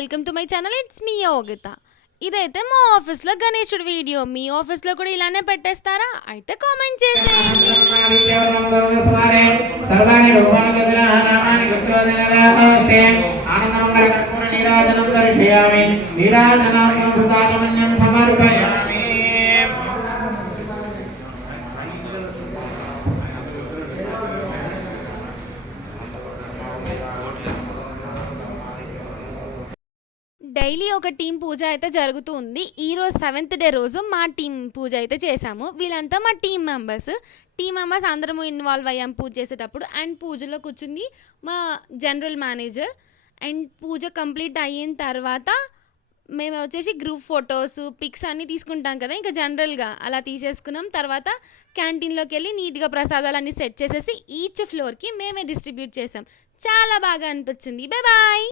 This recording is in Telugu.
Welcome to my channel. It's me Yogita. ఇదైతే మా ఆఫీస్లో గణేశుడి వీడియో. మీ ఆఫీస్లో కూడా ఇలానే పెట్టేస్తారా? అయితే కామెంట్ చేసేయండి. డైలీ ఒక టీం పూజ అయితే జరుగుతూ ఉంది. ఈరోజు 7th డే రోజు మా టీం పూజ అయితే చేశాము. వీళ్ళంతా మా టీం మెంబర్స్ అందరము ఇన్వాల్వ్ అయ్యాం పూజ చేసేటప్పుడు. అండ్ పూజలో కూర్చుంది మా general manager. And puja complete అయిన తర్వాత మేము వచ్చేసి గ్రూప్ ఫొటోస్ పిక్స్ అన్నీ తీసుకుంటాం కదా, ఇంకా జనరల్గా అలా తీసేసుకున్నాం. తర్వాత క్యాంటీన్లోకి వెళ్ళి నీట్గా ప్రసాదాలన్నీ సెట్ చేసేసి ఈచ్ ఫ్లోర్కి మేమే డిస్ట్రిబ్యూట్ చేసాం. చాలా బాగా అనిపించింది. Bye bye.